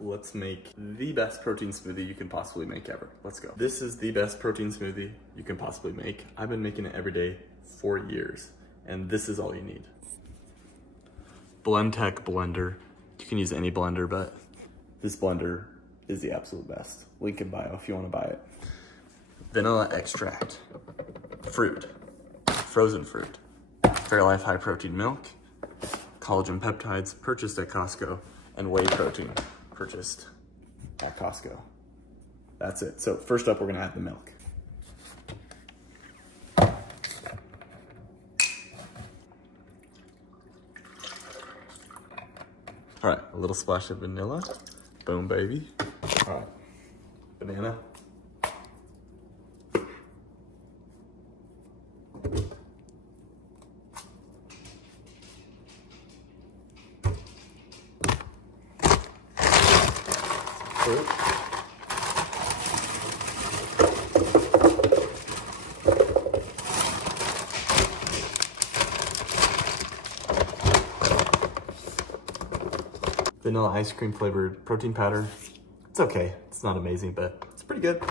let's make the best protein smoothie you can possibly make ever. Let's go. This is the best protein smoothie you can possibly make. I've been making it every day for years, and this is all you need. Blendtec blender. You can use any blender, but this blender is the absolute best. Link in bio if you want to buy it. Vanilla extract, fruit, frozen fruit, Fairlife high protein milk, collagen peptides purchased at Costco, and whey protein purchased at Costco. That's it. So first up, we're gonna add the milk. All right, a little splash of vanilla. Boom, baby. All right, banana. Fruit. Vanilla ice cream flavored protein powder. It's okay. It's not amazing, but it's pretty good.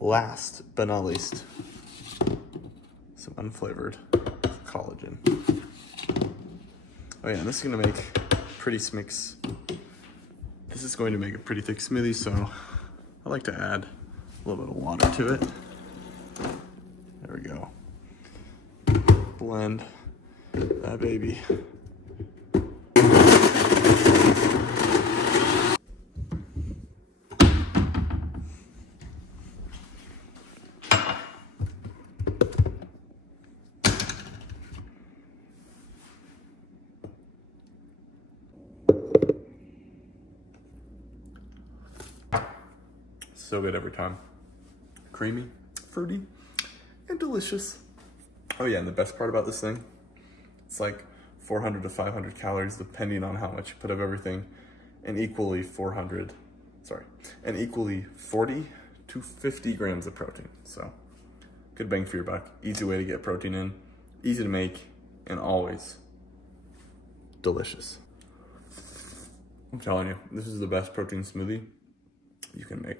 Last but not least, some unflavored collagen. Oh yeah, and this is gonna make pretty mix. This is going to make a pretty thick smoothie, so I like to add a little bit of water to it. There we go. Blend that baby. So good every time. Creamy, fruity, and delicious. Oh yeah, and the best part about this thing, it's like 400 to 500 calories depending on how much you put of everything, and equally 40 to 50 grams of protein. So good bang for your buck. Easy way to get protein in, easy to make, and always delicious. I'm telling you, this is the best protein smoothie you can make.